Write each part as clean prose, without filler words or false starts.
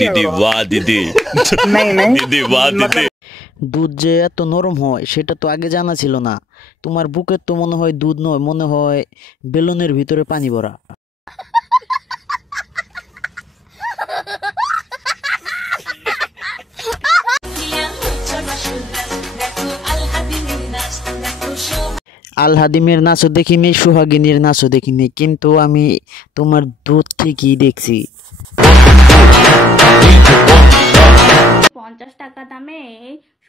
दीदी वाह दीदी नहीं नहीं दीदी वाह दीदी দুধ যে এত নরম হয় সেটা তো আগে জানা ছিল না। তোমার বুকের তো মনে হয় দুধ নয়, মনে হয় বেলুনের ভিতরে পানি ভরা। আল হাদিমের নাচও দেখিনি, সোহাগিনীর নাচও দেখিনি, কিন্তু আমি তোমার দুধ থেকেই দেখছি। 50 টাকা দামে,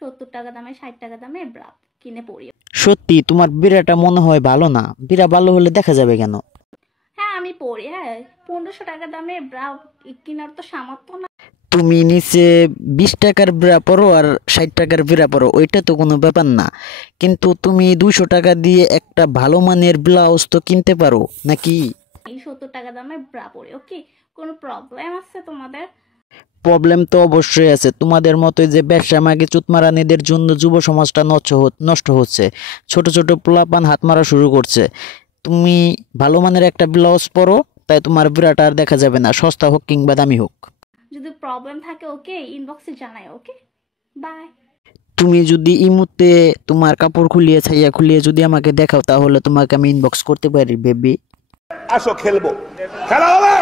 70 টাকা দামে, 60 টাকা দামে ব্রা কিনে পরি। সত্যি তোমার বিড়াটা মনে হয় ভালো না। বিড়া ভালো হলে দেখা যাবে কেন? হ্যাঁ আমি পরি, হ্যাঁ 1500 টাকা দামে ব্রা কেনার তো সামর্থ্য না। তুমি নিচে 20 টাকার বিড়া পরো আর 60 টাকার বিড়া পরো, ওইটা তো কোনো ব্যাপার না, কিন্তু তুমি 200 টাকা দিয়ে একটা ভালো মানের ব্লাউজ তো কিনতে পারো নাকি? এই 70 টাকা দামে ব্রা পরি, ওকে? কোনো প্রবলেম আছে তোমাদের? প্রবলেম তো অবশ্যই আছে। তোমাদের মতো যে ব্যবসা মাগে চুতমারানিদের জন্য যুব সমাজটা নষ্ট হচ্ছে। ছোট ছোট পোলাপান হাত মারা শুরু করছে। তুমি ভালো মানের একটা ব্লাউজ পরো, তাই তোমার বিড়াটা আর দেখা যাবে না, সস্তা হোক কিংবা দামি হোক। যদি প্রবলেম থাকে ওকে ইনবক্সে জানাই, ওকে? বাই। তুমি যদি ইমুতে তোমার কাপড় খুলিয়ে ছাইয়া খুলিয়ে যদি আমাকে দেখাও, তাহলে তোমাকে আমি ইনবক্স করতে পারি বেবি। আসো খেলবো, খেলা হবে।